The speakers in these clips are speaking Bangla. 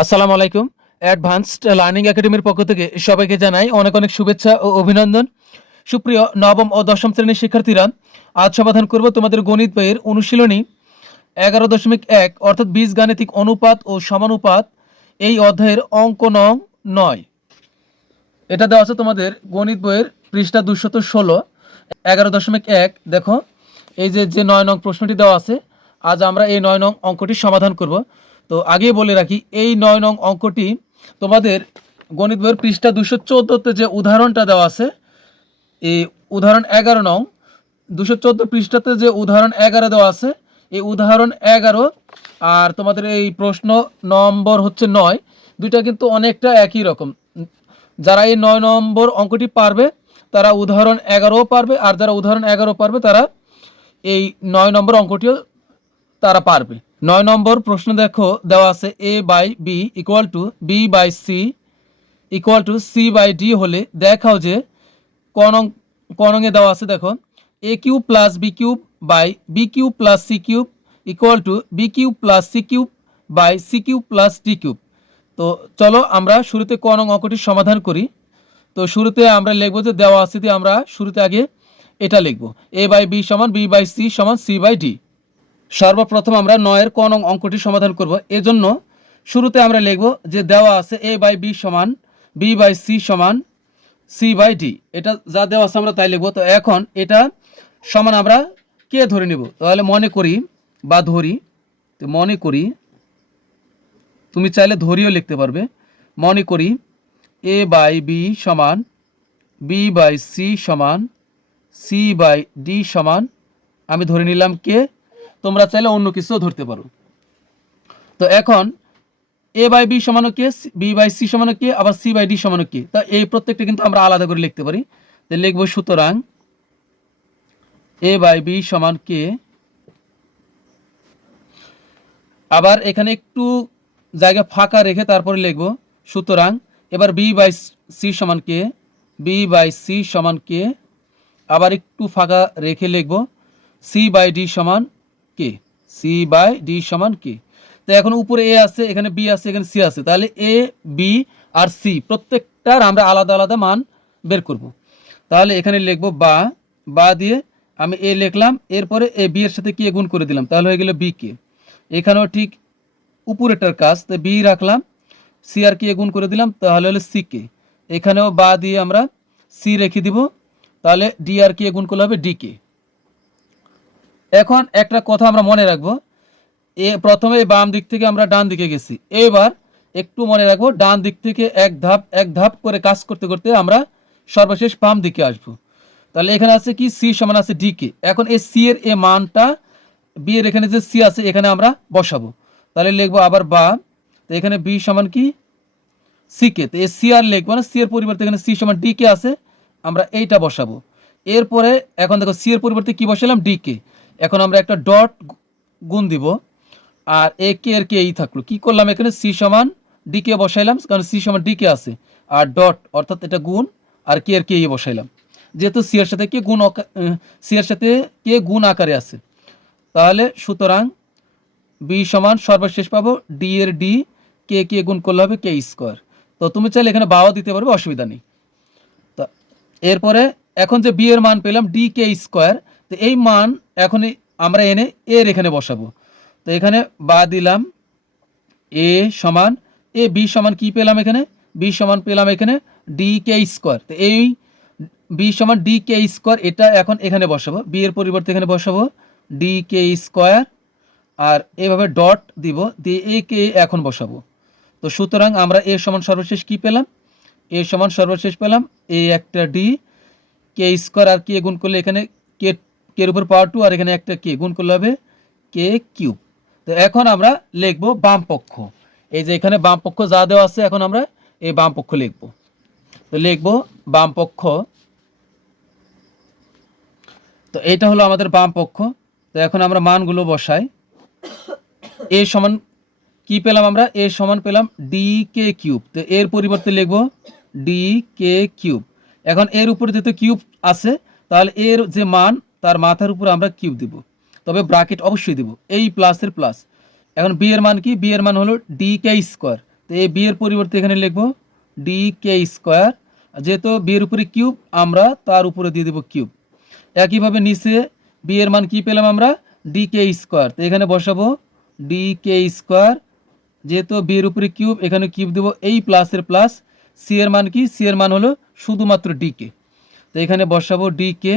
আসসালামু আলাইকুম। অ্যাডভান্সড লার্নিং একাডেমির পক্ষ থেকে সবাইকে জানাই অনেক অনেক শুভেচ্ছা ও অভিনন্দন। সুপ্রিয় নবম ও দশম শ্রেণীর শিক্ষার্থীরা, আজ সমাধান করব তোমাদের গণিত বইয়ের অনুশীলনী 11.1 অর্থাৎ বীজগাণিতিক অনুপাত ও সমানুপাত, এই অধ্যায়ের অঙ্ক নং 9। এটা দেওয়া আছে তোমাদের গণিত বইয়ের পৃষ্ঠা 216, 11.1। দেখো, এই যে 9 নং প্রশ্নটি দেওয়া আছে, আজ আমরা এই 9 নং অঙ্কটি সমাধান করব। তো আগেই বলে রাখি, এই 9 নং অঙ্কটি তোমাদের গণিত বইয়ের পৃষ্ঠা 214তে যে উদাহরণটা দেওয়া আছে, এই উদাহরণ 11 নং 214 পৃষ্ঠাতে যে উদাহরণ 11 দেওয়া আছে, এই উদাহরণ 11 আর তোমাদের এই প্রশ্ন নম্বর হচ্ছে 9, দুইটা কিন্তু অনেকটা একই রকম। যারা এই 9 নম্বর অঙ্কটি পারবে তারা উদাহরণ 11ও পারবে, আর যারা উদাহরণ 11 পারবে তারা এই 9 নম্বর অঙ্কটিও তারা পারবে। 9 নম্বর প্রশ্ন দেখো, দেওয়া আছে a by B equal to B by C equal to C by D হলে দেখাও যে কনঙে দেওয়া আছে, দেখো A cube plus B cube by B cube plus C cube equal to B cube plus C cube by C cube plus D cube. তো চলো আমরা শুরুতে ক নং অঙ্কটির সমাধান করি। তো শুরুতে আমরা লিখবো যে দেওয়া আছে, দিয়ে আমরা শুরুতে আগে এটা লিখবো, এ বাই বি সমান বি বাই সি সমান সি বাই ডি। সর্বপ্রথম আমরা 9-এর ক নং অঙ্কটি সমাধান করব। এজন্য শুরুতে আমরা লিখব যে দেওয়া আছে এ বাই বি সমান বি বাই সি সমান সি বাই ডি। এটা যা দেওয়া আছে আমরা তাই লিখব। তো এখন এটা সমান আমরা কে ধরে নিব, তাহলে মনে করি বা ধরি। তো মনে করি, তুমি চাইলে ধরিও লিখতে পারবে। মনে করি এ বাই বি সমান বি বাই সি সমান সি বাই ডি সমান, আমি ধরে নিলাম কে, তোমরা চাইলে অন্য কিছুও ধরতে পারো। তো এখন এ বাই বি সমান কে, বি বাই সি সমান কে, আবার সি বাই ডি সমান কে, তা এই প্রত্যেকটা কিন্তু আমরা আলাদা করে লিখতে পারি। তো লিখব সুতরাং এ বাই বি সমান কে, আবার এখানে একটু জায়গা ফাঁকা রেখে তারপরে লিখব সুতরাং এবার বি বাই সি সমান কে, বি বাই সি সমান কে, আবার একটু ফাঁকা রেখে লিখব সি বাই ডি সমান কে, সি বাই ডি সমান কে। তো এখন উপরে এ আছে, এখানে বি আছে, এখানে সি আছে, তাহলে এ বি আর সি প্রত্যেকটার আমরা আলাদা আলাদা মান বের করব। তাহলে এখানে লিখব বা দিয়ে আমি এ লিখলাম, এরপরে এ বি এর সাথে কি গুণ করে দিলাম, তাহলে হয়ে গেল বি কে। এখানেও ঠিক উপরেটার কাজ, তো বি রাখলাম, সি আর কি গুণ করে দিলাম, তাহলে হলো সি কে। এখানেও বা দিয়ে আমরা সি রেখে দিব, তাহলে ডি আর কি গুণ করলে হবে ডি কে। এখন একটা কথা আমরা মনে রাখবো, প্রথমে বাম দিক থেকে আমরা ডান দিকে গেছি, এবার একটু মনে রাখবো ডান দিক থেকে এক ধাপ করে কাজ করতে করতে আমরা সর্বশেষ বাম দিকে আসবো। তাহলে এখানে আছে কি সি সমান আছে ডি কে। এখন এই সি এর এই মানটা বি এর এখানে যে সি আছে এখানে আমরা বসাবো, তাহলে লিখবো আবার বা, তো এখানে বি সমান কি সি কে, তো এই সি আর লিখবো না, সি এর পরিবর্তে এখানে সি সমান ডি কে আছে, আমরা এইটা বসাবো। এরপরে এখন দেখো সি এর পরিবর্তে কি বসালাম ডি কে, এখন আমরা একটা ডট গুণ দিব, আর এ কে এর কে এই থাকলো, কি করলাম এখানে সি সমান ডি কে বসাইলাম, কারণ সি সমান ডি কে আছে, আর ডট অর্থাৎ এটা গুণ, আর কে এর কে এই বসাইলাম, যেহেতু সি এর সাথে কে গুণ সি এর সাথে কে গুণ আকারে আছে। তাহলে সুতরাং বি সমান সর্বশেষ পাবো ডি এর ডি, কে কে গুণ করলে হবে কে স্কোয়ার। তো তুমি চাইলে এখানে বাও দিতে পারবে, অসুবিধা নেই। তো এরপরে এখন যে বি এর মান পেলাম ডি কে স্কোয়ার, তো এই মান এখন আমরা এনে এর এখানে বসাবো। তো এখানে বা দিলাম, এ সমান এ বি সমান কি পেলাম এখানে, বি সমান পেলাম এখানে ডি কে স্কোয়ার। তো এই বি সমান ডি কে স্কোয়ার, এটা এখন এখানে বসাবো, বি এর পরিবর্তে এখানে বসাবো ডি কে স্কোয়ার, আর এভাবে ডট দিব, দিয়ে এ কে এখন বসাবো। তো সুতরাং আমরা এ সমান সর্বশেষ কি পেলাম, এ সমান সর্বশেষ পেলাম এ একটা ডি কে স্কোয়ার, আর কে গুণ করলে এখানে কে, কের উপর পাওয়ার 2, আর এখানে একটা কে গুণ করলে হবে কে কিউব। তো এখন আমরা লিখবো বাম পক্ষ, এই যে এখানে বাম পক্ষ যা দেওয়া আছে, এখন আমরা এই বাম পক্ষ লিখব। তো লিখবো বাম পক্ষ, তো এইটা হলো আমাদের বাম পক্ষ। তো এখন আমরা মানগুলো বসাই। এ সমান কি পেলাম আমরা, এ সমান পেলাম ডি কে কিউব, তো এর পরিবর্তে লিখবো ডি কে কিউব। এখন এর উপরে যেহেতু কিউব আছে, তাহলে এর যে মান তার মাথার উপরে আমরা কিউব দিব, তবে ব্র্যাকেট অবশ্যই দিব, এই প্লাসের প্লাস। এখন বি এর মান কি, বি এর মান হলো ডি কে স্কোয়ার, তো এই বি এর পরিবর্তে এখানে লিখবো ডি কে স্কোয়ার, যেহেতু বি এর উপরে কিউব আমরা তার উপরে দিয়ে দেবো কিউব। একইভাবে নিচে বি এর মান কি পেলাম আমরা, ডি কে স্কোয়ার, তো এখানে বসাবো ডি কে স্কোয়ার, যেহেতু বি এর উপরে কিউব এখানে কিউব দেবো, এই প্লাসের প্লাস, সি এর মান কি, সি এর মান হলো শুধুমাত্র ডি কে, তো এখানে বসাবো ডি কে,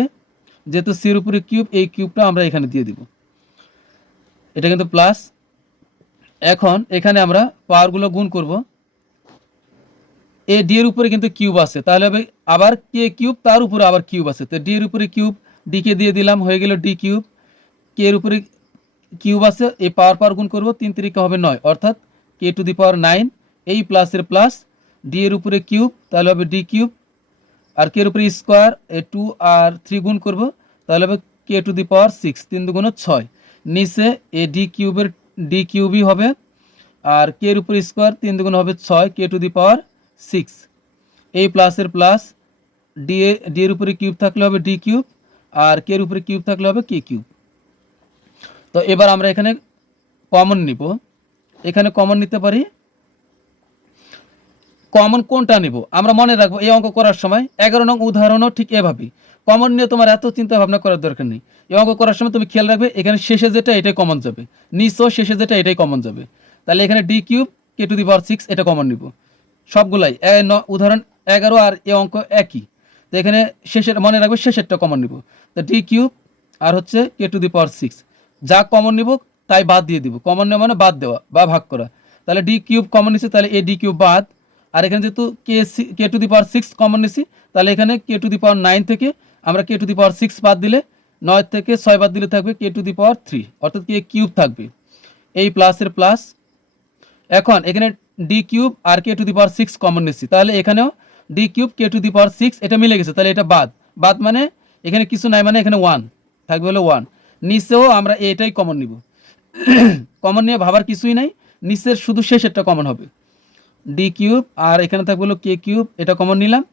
যেহেতু সি এর উপরে কিউব এই কিউবটা আমরা এখানে দিয়ে দিব, এটা কিন্তু প্লাস। এখন এখানে আমরা পাওয়ারগুলো গুণ করব, এ ডি এর উপরে কিন্তু কিউব আছে, তাহলে হবে আবার কে কিউব, তার উপরে আবার কিউব আছে, তো ডি এর উপরে কিউব ডি কে দিয়ে দিলাম, হয়ে গেল ডি কিউব। কে এর উপরে কিউব আছে, এই পাওয়ার পাওয়ার গুণ করবো, 3 3 হবে 9, অর্থাৎ কে টু দি পাওয়ার 9, এই প্লাসের প্লাস, ডি এর উপরে কিউব তাহলে হবে ডি কিউব, আর কে এর উপরে স্কোয়ার, এ 2 আর 3 গুণ করব তাহলে হবে কে টু দি পাওয়ার 6, 3 2 6, নিচে এ ডি কিউবের ডি কিউবই হবে, আর কে এর উপরে স্কোয়ার 3 2 হবে 6, কে টু দি পাওয়ার 6, এই প্লাসের প্লাস, ডি এর উপরে কিউব থাকলে হবে ডি কিউব, আর কে এর উপরে কিউব থাকলে হবে কে কিউব। তো এবার আমরা এখানে কমন নিব, এখানে কমন নিতে পারি, কমন কোনটা নিব আমরা মনে রাখবো এই অঙ্ক করার সময়, 11 নং উদাহরণও ঠিক এভাবেই, কমন নিয়ে তোমার এত চিন্তা ভাবনা করার দরকার নেই। এই অঙ্ক করার সময় তুমি খেয়াল রাখবে এখানে শেষে যেটা এটাই কমন যাবে, নিচেও শেষে যেটা এটাই কমন যাবে, তাহলে এখানে D cube K to the power 6 এটা কমন নিব সবগুলাই, উদাহরণ 11 আর এই অঙ্ক একই, তো এখানে শেষের মনে রাখবে শেষেরটা কমন নিব, তো ডি কিউব আর হচ্ছে কে টু দি পাওয়ার 6, যা কমন নিব তাই বাদ দিয়ে দিব, কমন নেওয়া মানে বাদ দেওয়া বা ভাগ করা, তাহলে ডি কিউব কমন নিচ্ছে তাহলে এ ডি কিউব বাদ, আর এখানে যেহেতু কে টু দি পাওয়ার 6 কমন নিছি, তাহলে এখানে কে টু দি পাওয়ার 9 থেকে আমরা কে টু দি পাওয়ার 6 বাদ দিলে, 9 থেকে 6 বাদ দিলে থাকবে কে টু দি পাওয়ার 3, অর্থাৎ কে কিউব থাকবে, এই প্লাসের প্লাস। এখন এখানে ডি কিউব আর K to the power 6 common নিচ্ছি, তাহলে এখানেও D cube K to the power 6 এটা মিলে গেছে, তাহলে এটা বাদ, বাদ মানে এখানে কিছু নাই, মানে এখানে 1 থাকবে হলো 1, নিচেও আমরা এটাই কমন নিব, কমন নিয়ে ভাবার কিছুই নাই, নিচের শুধু শেষেরটা কমন হবে ডি কিউব, আর এখানে থাকবে হলো কে কিউব, এটা কমন নিলাম,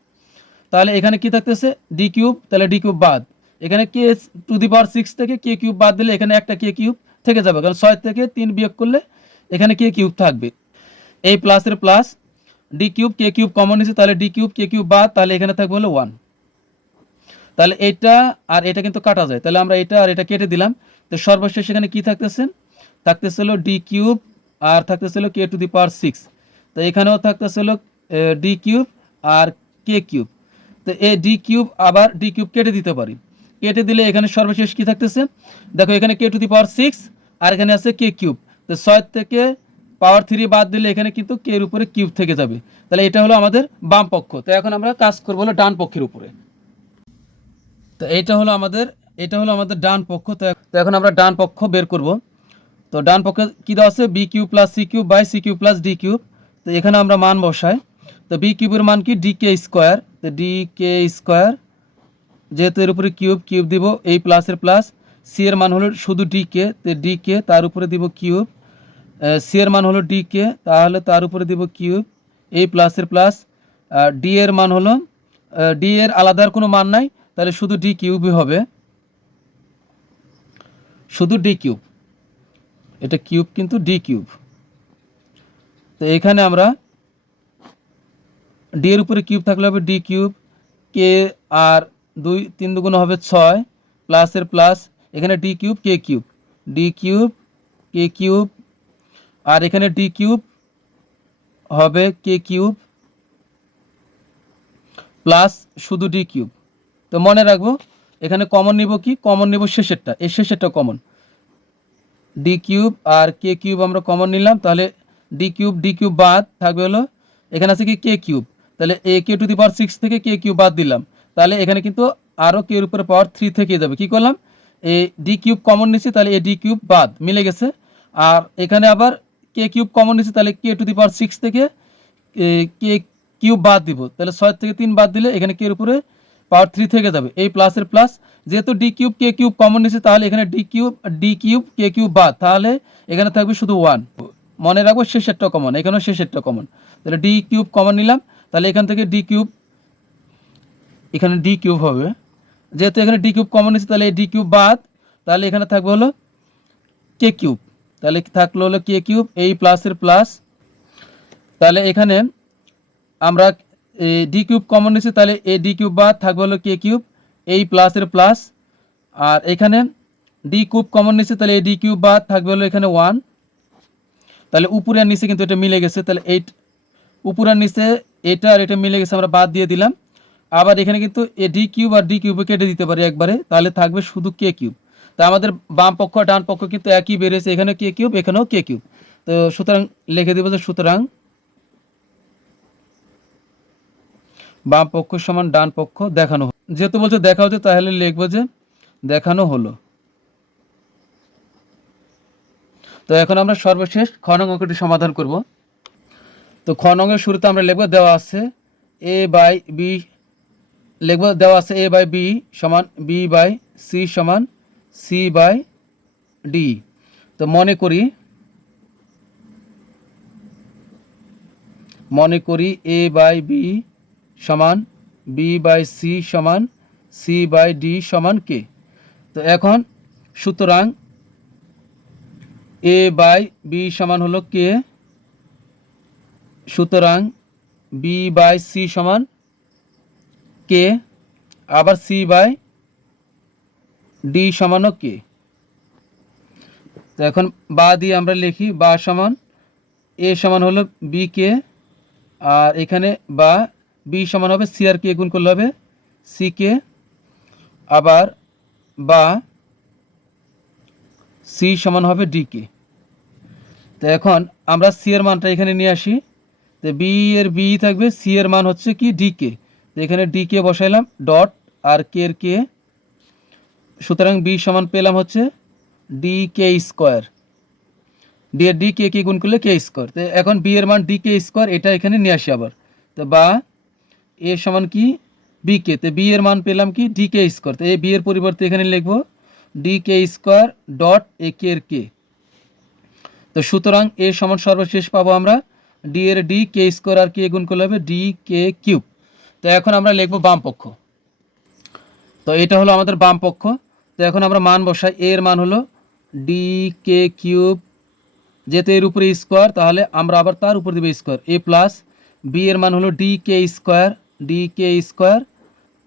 তাহলে এখানে কি থাকতেছে ডি কিউব, তাহলে ডি কিউব বাদ, এখানে কে টু দি পাওয়ার 6 থেকে কে কিউব বাদ দিলে এখানে একটা কে কিউব থেকে যাবে, কারণ 6 থেকে 3 বিয়োগ করলে এখানে কে কিউব থাকবে, এই প্লাসের plus, D cube K cube common নিচ্ছে, তাহলে ডি কিউব কে কিউব বাদ, তাহলে এখানে থাকবে হলো 1, তাহলে এটা আর এটা কিন্তু কাটা যায়, তাহলে আমরা এটা আর এটা কেটে দিলাম, তো সর্বশেষ এখানে কি থাকতেছে, থাকতেছে হলো ডি কিউব আর থাকতেছে হলো কে টু দি পাওয়ার 6, তো এখানেও থাকতেছে হলো ডি কিউব আর কে কিউব, তো এই ডি কিউব আবার ডি কিউব কেটে দিতে পারি, কেটে দিলে এখানে সর্বশেষ কি থাকতেছে, দেখো এখানে কে টু দি পাওয়ার 6 আর এখানে আছে কে কিউব, তো 6 থেকে পাওয়ার 3 বাদ দিলে এখানে কিন্তু কে এর উপরে কিউব থেকে যাবে, তাহলে এটা হলো আমাদের বাম পক্ষ। তো এখন আমরা কাজ করবো হলো ডান পক্ষের উপরে, তো এটা হলো আমাদের ডান পক্ষ, তো এখন আমরা ডান পক্ষ বের করব, তো ডান পক্ষে কী দেওয়া আছে, B cube plus C cube by C cube plus D cube, তো এখানে আমরা মান বসাই, তো বি কিউবের মান কি ডি কে স্কোয়ার, তো ডি কে স্কোয়ার, যেহেতু এর উপরে কিউব কিউব দিব, এই প্লাসের প্লাস, সি এর মান হলো শুধু ডি কে, তো ডি কে তার উপরে দিব কিউব, সি এর মান হলো ডি কে তাহলে তার উপরে দিব কিউব, এই প্লাসের প্লাস, ডি এর মান হলো, ডি এর আলাদার কোনো মান নাই, তাহলে শুধু ডি কিউবই হবে, শুধু ডি কিউব, এটা কিউব কিন্তু ডি কিউব, তো এখানে আমরা ডি এর উপরে কিউব থাকলে হবে ডি কিউব, কে আর 2 3 দুগুণ হবে 6 প্লাসের প্লাস, এখানে ডি কিউব কে cube, D cube K cube, আর এখানে ডি কিউব হবে কে কিউব প্লাস শুধু ডি কিউব, তো মনে রাখবো এখানে কমন নিব কি, কমন নিব শেষেরটা, এই শেষেরটা কমন, ডি কিউব আর কে কিউব আমরা কমন নিলাম, তাহলে ডি কিউব বাদ থাকবে হলো, এখানে আছে কি কে কিউব, তাহলে এ কে টু দি পাওয়ার 6 থেকে কে কিউব বাদ দিলাম, তাহলে এখানে কিন্তু আরও কে এর উপরে পাওয়ার 3 থেকে যাবে, কি করলাম এ ডি কিউব কমন নিচ্ছি, তাহলে এ ডি কিউব বাদ মিলে গেছে, আর এখানে আবার কে কিউব কমন নিচ্ছি, তাহলে কে টু দি পাওয়ার 6 থেকে কে কিউব বাদ দিব, তাহলে 6 থেকে 3 বাদ দিলে এখানে কে এর উপরে পাওয়ার 3 থেকে যাবে, এই প্লাসের প্লাস, যেহেতু D cube K cube common নিচ্ছে, তাহলে এখানে ডি কিউব কে কিউব বাদ, তাহলে এখানে থাকবে শুধু 1, মনে রাখবো শেষেরটা কমন, এখানেও শেষেরটা কমন, তাহলে ডি কিউব কমন নিলাম, তাহলে এখান থেকে ডি কিউব, এখানে ডি কিউব হবে, যেহেতু এখানে ডি কিউব কমন নিচ্ছে, তাহলে ডি কিউব বাদ, তাহলে এখানে থাকবে হলো কে কিউব, তাহলে থাকলো হলো কে কিউব, এই প্লাসের প্লাস, তাহলে এখানে আমরা ডি কিউব কমন নিচ্ছি, তাহলে এ ডি কিউব বাদ থাকবে হলো কে কিউব, এই প্লাসের প্লাস। আর এখানে ডি কিউব কমন নিচ্ছি, তাহলে এ ডি কিউব বাদ থাকবে হলো এখানে 1। তাহলে উপরে আর নিচে কিন্তু এটা মিলে গেছে, তাহলে এই উপর আর নিচে এটা আর এটা মিলে গেছে, আমরা বাদ দিয়ে দিলাম। আবার এখানে কিন্তু এ ডি কিউব আর ডি কিউবে কেটে দিতে পারি একবারে, তাহলে থাকবে শুধু কে কিউব। তা আমাদের বাম পক্ষ আর ডান পক্ষ কিন্তু একই বেরিয়েছে, এখানে কে কিউব এখানেও কে কিউব। তো সুতরাং লিখে দেবো যে সুতরাং বাম পক্ষ সমান ডান পক্ষ দেখানো হলো। যেহেতু বলছে দেখা হচ্ছে, তাহলে লিখবো যে দেখানো হলো। তো এখন আমরা সর্বশেষ খ নং অঙ্কটি সমাধান করব। তো খ নংয়ের শুরুতে আমরা লিখব দেওয়া আছে এ বাই বি, লিখব দেওয়া আছে এ বাই বি সমান বি বাই সি সমান সি বাই ডি। তো মনে করি এ বাই বি সমান বি বাই সি সমান সি বাই ডি সমান কে। তো এখন সুতরাং এ বাই বি সমান হলো কে, সুতরাং বি বাই সি সমান কে, আবার সি বাই ডি সমানও কে। তো এখন বা দিয়ে আমরা লিখি বা সমান এ সমান হলো বি কে, আর এখানে বা বি সমান হবে সি আর কে গুণ করলে হবে সি কে, আবার বা সি সমান হবে ডি কে। তো এখন আমরা সি এর মানটা এখানে নিয়ে আসি, তো বি এর বি থাকবে, সি এর মান হচ্ছে কি ডি কে, তো এখানে ডি কে বসাইলাম ডট আর কে এর কে, সুতরাং বি সমান পেলাম হচ্ছে ডি কে স্কোয়ার, ডি এর ডি কে কে গুণ করলে কে স্কোয়ার। তো এখন বি এর মান ডি কে স্কোয়ার, এটা এখানে নিয়ে আসি আবার। তো বা এ সমান কি বি কে, তো বি এর মান পেলাম কি ডি কে স্কোয়ার, তো এই বি এর পরিবর্তে এখানে লিখবো D K square dot A K এর কে। তো সুতরাং এ সমান সর্বশেষ পাবো আমরা ডি এর ডি কে স্কোয়ার আর কে গুণ করলে হবে ডি কে কিউব। তো এখন আমরা লিখবো বাম পক্ষ। তো এটা হলো আমাদের বাম পক্ষ। তো এখন আমরা মান বসাই, এর মান হলো ডি কে কিউব, যেহেতু এর উপরে স্কোয়ার তাহলে আমরা আবার তার উপর দেবো স্কোয়ার, এ প্লাস বি এর মান হলো ডি কে স্কোয়ার,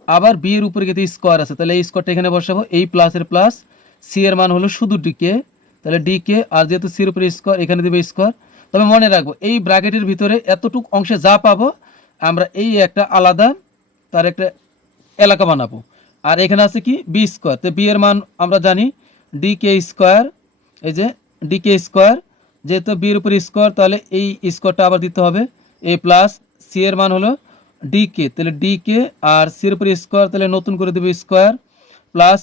আবার বি এর উপরে কিন্তু স্কোয়ার আছে, তাহলে এই স্কোয়ারটা এখানে বসাবো, এই প্লাসের প্লাস সি এর মান হলো শুধু ডি কে, তাহলে ডি কে, আর যেহেতু সির উপরে স্কোয়ার এখানে দেবে স্কোয়ার। তবে মনে রাখবো এই ব্র্যাকেটের ভিতরে এতটুকু অংশে যা পাবো আমরা এই একটা আলাদা তার একটা এলাকা বানাবো। আর এখানে আছে কি বি স্কোয়ার, তো বি এর মান আমরা জানি ডি কে স্কোয়ার, এই যে ডি কে স্কোয়ার, যেহেতু বি এর উপর স্কোয়ার তাহলে এই স্কোয়ারটা আবার দিতে হবে, এ প্লাস সি এর মান হলো ডি কে, তাহলে ডি কে আর সি এর উপর স্কোয়ার, তাহলে নতুন করে দেবে স্কোয়ার, প্লাস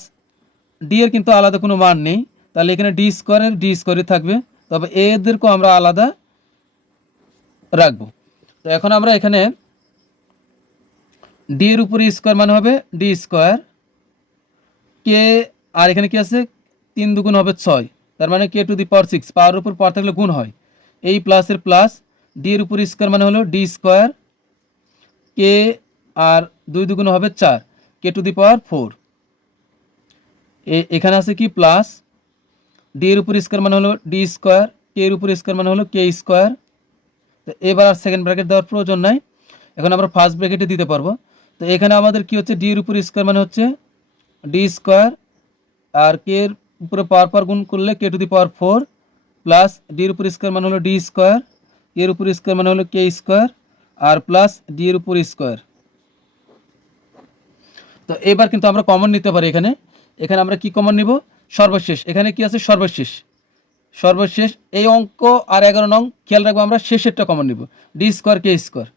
ডি এর কিন্তু আলাদা কোনো মান নেই, তাহলে এখানে ডি স্কোয়ারই থাকবে, তবে এদেরকেও আমরা আলাদা রাখবো। তো এখন আমরা এখানে ডি এর উপরে স্কোয়ার মানে হবে ডি স্কোয়ার কে, আর এখানে কি আছে 3 দুগুণ হবে 6, তার মানে কে টু দি পাওয়ার 6, পাওয়ার উপর পাওয়ার থাকলে গুণ হয়, এই প্লাসের প্লাস ডি এর উপর স্কোয়ার মানে হলো ডি স্কোয়ার কে, আর 2 দুগুণ হবে 4, কে টু দি পাওয়ার 4, এখানে আছে কি প্লাস ডি এর উপর স্কোয়ার মানে হলো ডি স্কোয়ার, কে এর উপর স্কোয়ার মানে হলো কে স্কোয়ার। তো এবার আর সেকেন্ড ব্র্যাকেট দেওয়ার প্রয়োজন নাই, এখন আমরা ফার্স্ট ব্র্যাকেটে দিতে পারবো। তো এখানে আমাদের কি হচ্ছে ডি এর উপর স্কোয়ার মানে হচ্ছে ডি স্কোয়ার, আর কে এর উপরে পাওয়ার গুণ করলে K to the power 4, plus D এর উপর স্কোয়ার মানে হলো ডি স্কোয়ার, কে এর উপর স্কোয়ার মানে হলো কে স্কোয়ার, আর প্লাস ডি এর উপর স্কোয়ার। তো এবার কিন্তু আমরা কমন নিতে পারি, এখানে এখানে আমরা কি কমন নিব সর্বশেষ, এখানে কি আছে সর্বশেষ এই অঙ্ক আর 11 নং খেয়াল রাখবো, আমরা শেষেরটা কমন নিব ডি স্কোয়ার কে স্কোয়ার,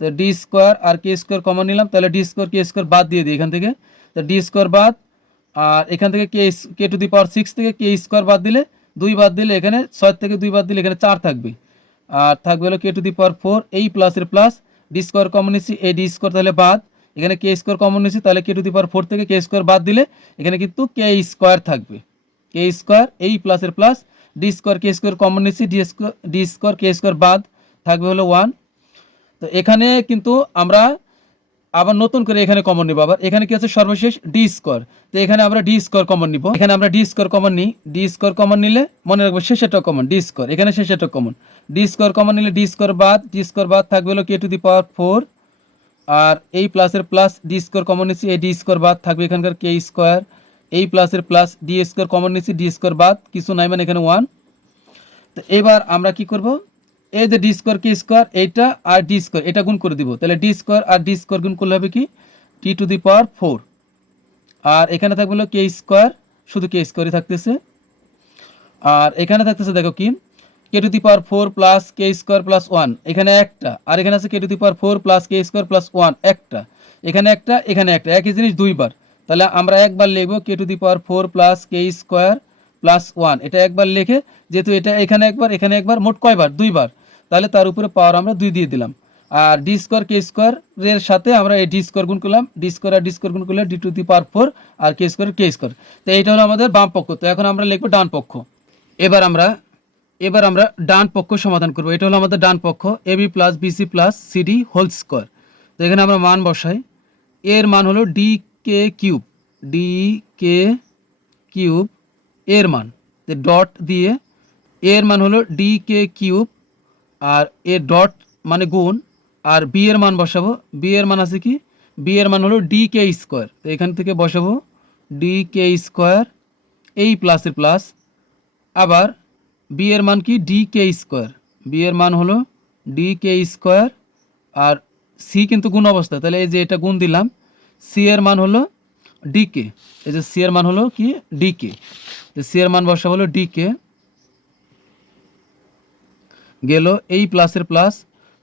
তো ডি স্কোয়ার আর কে স্কোয়ার কমন নিলাম, তাহলে ডি স্কোয়ার কে স্কোয়ার বাদ দিয়ে দিই এখান থেকে, তো ডি স্কোয়ার বাদ, আর এখান থেকে কে টু দি পাওয়ার 6 থেকে কে স্কোয়ার বাদ দিলে 2 বাদ দিলে এখানে 6 থেকে 2 বাদ দিলে এখানে 4 থাকবে, আর থাকবে হলো কে টু দি পাওয়ার 4, এই প্লাসের প্লাস ডি স্কোয়ার কমন নিচ্ছি, এই ডি স্কোয়ার তাহলে বাদ, এখানে কে স্কোয়ার কমন নিচ্ছি, তাহলে কে টু দি পাওয়ার 4 থেকে কে স্কোয়ার বাদ দিলে এখানে কিন্তু কে স্কোয়ার থাকবে, কে স্কোয়ার এই প্লাসের plus D square K square common নিচ্ছি, ডি স্কোয়ার কে স্কোয়ার বাদ থাকবে হলো 1। তো এখানে কিন্তু আমরা আবার নতুন করে এখানে কমন নিব। আবার এখানে কি আছে সর্বশেষ ডি স্কোয়ার, তো এখানে আমরা ডি স্কোয়ার কমন নিব। এখানে আমরা ডি স্কোয়ার কমন নিই, ডি স্কোয়ার কমন নিলে মনে রাখবো শেষেরটা কমন ডি স্কোয়ার, এখানে শেষেরটা কমন। ডি স্কোয়ার কমন নিলে ডি স্কোয়ার বাদ, ডি স্কোয়ার বাদ থাকবে হলো কে টু দি পাওয়ার 4, আর এই প্লাসের প্লাস ডি স্কোয়ার কমন নিচ্ছি, এই ডি স্কোয়ার বাদ থাকবে এখানকার কে স্কোয়ার, এই প্লাসের প্লাস ডি স্কোয়ার কমন নিচ্ছি, ডি স্কোয়ার বাদ কিছু নাই মানে এখানে 1। তো এবার আমরা কি করব, এই যে ডি স্কোয়ার কে স্কোয়ার এইটা আর ডি স্কোয়ার এটা গুণ করে দিব, তাহলে ডি স্কোয়ার আর ডি স্কোয়ার গুণ করলে হবে কি টি টু দি পাওয়ার 4, আর এখানে থাকবে হলো কে স্কোয়ার, শুধু কে স্কোয়ারই থাকতেছে। আর এখানে থাকতেছে দেখো কি K to the power 4 plus K square plus 1, এখানে একটা, আর এখানে আছে K to the power 4 plus K square plus 1 একটা, এখানে একটা এখানে একটা, একই জিনিস দুইবার। তাহলে আমরা একবার লিখবো K to the power 4 plus K square plus 1, এটা একবার লিখে, যেহেতু এটা এখানে একবার মোট কয়বার দুইবার, তাহলে তার উপরে পাওয়ার আমরা 2 দিয়ে দিলাম। আর ডি স্কোয়ার কে স্কোয়ার এর সাথে আমরা এই ডি স্কোয়ার গুণ করলাম, ডি স্কোয়ার আর ডি স্কোয়ার গুণ করলে ডি টু দি পাওয়ার 4 আর কে স্কোয়ার কে স্কোয়ার। তো এইটা হলো আমাদের বাম পক্ষ। তো এখন আমরা লিখবো ডান পক্ষ। এবার আমরা ডান পক্ষ সমাধান করব। এটা হলো আমাদের ডান পক্ষ, A B plus BC plus CD whole square. তো এখানে আমরা মান বসাই, এর মান হলো D K cube, D K cube এর মান ডট দিয়ে, এর মান হলো ডি কে কিউব আর এর ডট মানে গুণ, আর বি এর মান বসাবো, বি এর মান আছে কি, বি এর মান হলো ডি কে স্কোয়ার, তো এখান থেকে বসাবো ডি কে স্কোয়ার, এই প্লাসের প্লাস, আবার বি এর মান কি ডি কে স্কোয়ার, বি এর মান হলো ডি কে স্কোয়ার, আর সি কিন্তু গুণ অবস্থা, তাহলে এই যে এটা গুণ দিলাম, সি এর মান হলো ডি কে, এই যে সি এর মান হলো কি ডি কে, সি এর মান বসা হলো ডি কে গেল, এই প্লাসের প্লাস,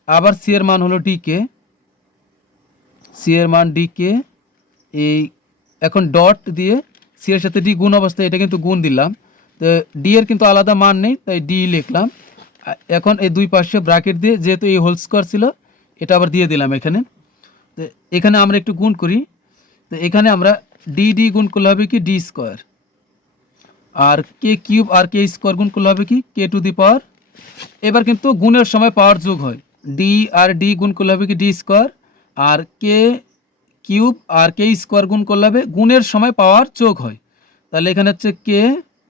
আবার সি এর মান হলো ডি কে, সি এর মান ডি কে, এই এখন ডট দিয়ে সি এর সাথে ডি গুণ অবস্থায় এটা কিন্তু গুণ দিলাম, তো ডি এর কিন্তু আলাদা মান নেই তাই ডি লিখলাম। এখন এই দুই পাশে ব্র্যাকেট দিয়ে যেহেতু এই হোল স্কোয়ার ছিল এটা আবার দিয়ে দিলাম এখানে। তো এখানে আমরা একটু গুণ করি, তো এখানে আমরা ডি ডি গুণ করলে হবে কি ডি স্কোয়ার, আর কে কিউব আর কে স্কোয়ার গুণ করলে হবে কি কে টু দি পাওয়ার, এবার কিন্তু গুণের সময় পাওয়ার যোগ হয়, ডি আর ডি গুণ করলে হবে কি ডি স্কোয়ার, আর কে কিউব আর কে স্কোয়ার গুণ করলে হবে গুণের সময় পাওয়ার যোগ হয়, তাহলে এখানে হচ্ছে কে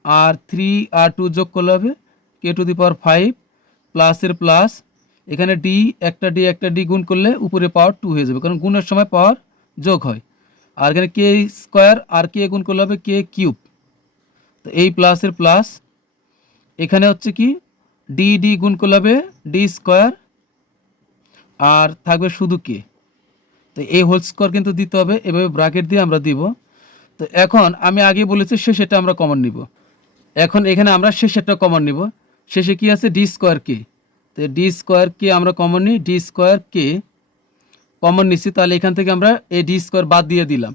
আর 3 আর 2 যোগ করলে হবে কে টু দি পাওয়ার 5 প্লাসের প্লাস, এখানে ডি একটা ডি গুণ করলে উপরে পাওয়ার 2 হয়ে যাবে, কারণ গুণের সময় পাওয়ার যোগ হয়, আর এখানে কে স্কোয়ার আর কে গুণ করলে হবে কে কিউব, তো এই প্লাসের প্লাস, এখানে হচ্ছে কি ডি ডি গুণ করলে হবে ডি স্কোয়ার, আর থাকবে শুধু কে, তো এই হোল স্কোয়ার কিন্তু দিতে হবে, এভাবে ব্র্যাকেট দিয়ে আমরা দিব। তো এখন আমি আগে বলেছি শেষেরটা আমরা কমন নিব, এখন এখানে আমরা শেষেরটা কমন নিব, শেষে কি আছে ডি স্কোয়ার কে, তো ডি স্কোয়ার কে আমরা কমন নিই, ডি স্কোয়ার কে কমন নিচ্ছি, তাহলে এখান থেকে আমরা এই ডি স্কোয়ার বাদ দিয়ে দিলাম,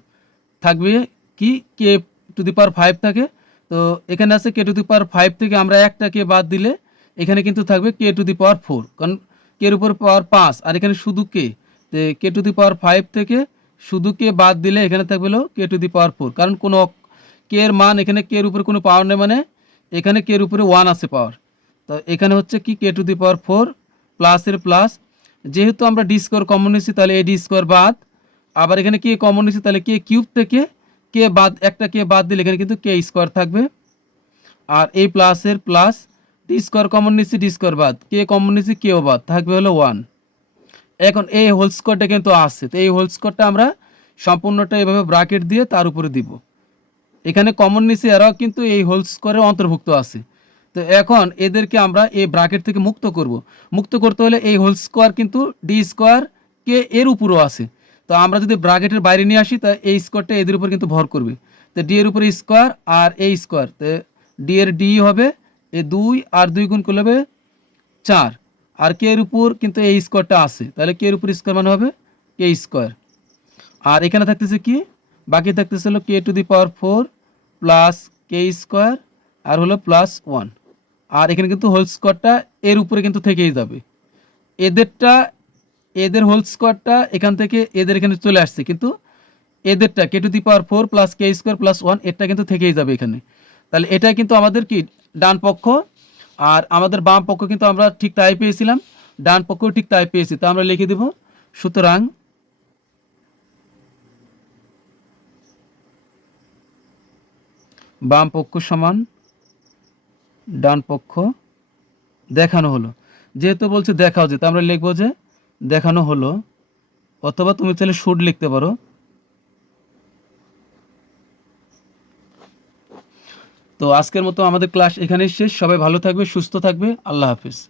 থাকবে কি কে টু দি পাওয়ার 5 থাকে, তো এখানে আছে কে টু দি পাওয়ার 5 থেকে আমরা একটা কে বাদ দিলে এখানে কিন্তু থাকবে কে টু দি পাওয়ার 4, কারণ কের উপর পাওয়ার 5 আর এখানে শুধু কে, তো কে টু দি পাওয়ার 5 থেকে শুধু কে বাদ দিলে এখানে থাকবে হলো কে টু দি পাওয়ার 4, কারণ কোনো কে এর মান এখানে কে এর উপরে কোনো পাওয়ার নেই, মানে এখানে কে এর উপরে 1 আছে পাওয়ার, তো এখানে হচ্ছে কি কে টু দি পাওয়ার 4 প্লাসের প্লাস, যেহেতু আমরা ডি স্কোয়ার কমন নিচ্ছি তাহলে এই ডি স্কোয়ার বাদ, আবার এখানে কে কমন নিচ্ছি তাহলে কে কিউব থেকে কে বাদ একটা কে বাদ দিলে এখানে কিন্তু কে স্কোয়ার থাকবে, আর এই প্লাসের প্লাস ডি স্কোয়ার কমন নিচ্ছি ডি স্কোয়ার বাদ, কে কমন নিচ্ছি কেও বাদ থাকবে হলো 1। এখন এই হোল স্কোয়ারটা কিন্তু আসছে, তো এই হোল স্কোয়ারটা আমরা সম্পূর্ণটা এভাবে ব্র্যাকেট দিয়ে তার উপরে দিব, এখানে কমন নিচে এরাও কিন্তু এই হোল স্কোয়ারের অন্তর্ভুক্ত আছে। তো এখন এদেরকে আমরা এই ব্র্যাকেট থেকে মুক্ত করতে হলে এই হোল স্কোয়ার কিন্তু ডি স্কোয়ার কে এর উপরও আছে, তো আমরা যদি ব্র্যাকেটের বাইরে নিয়ে আসি তা এই স্কোয়ারটা এদের উপর কিন্তু ভর করবে, তো ডি এর উপরে স্কোয়ার আর এই স্কোয়ার, তো ডি এর ডি হবে এ 2 আর 2 গুণ করলে হবে 4, আর কে এর উপর কিন্তু এই স্কোয়ারটা আছে, তাহলে কে এর উপর স্কোয়ার মানে হবে কে স্কোয়ার, আর এখানে থাকতেছে কি বাকি থাকতেছে হলো K to the power 4 plus K square আর হলো প্লাস 1, আর এখানে কিন্তু হোল স্কোয়ারটা এর উপরে কিন্তু থেকেই যাবে, এদের হোল স্কোয়ারটা এখান থেকে এদের এখানে চলে আসছে, কিন্তু এদেরটা K to the power 4 plus K square plus 1 এটা কিন্তু থেকেই যাবে এখানে, তাহলে এটা কিন্তু আমাদের কি ডান পক্ষ, আর আমাদের বাম পক্ষ কিন্তু আমরা ঠিক তাই পেয়েছিলাম, ডান পক্ষও ঠিক তাই পেয়েছি, তা আমরা লিখে দেব, সুতরাং বাম পক্ষ সমান ডান পক্ষ দেখানো হলো। যেহেতু বলছে দেখা উচিত, আমরা লিখবো যে দেখানো হলো, অথবা তুমি চাইলে শুড লিখতে পারো। তো আজকের মতো আমাদের ক্লাস এখানেই শেষ। সবাই ভালো থাকবে, সুস্থ থাকবে। আল্লাহ হাফিজ।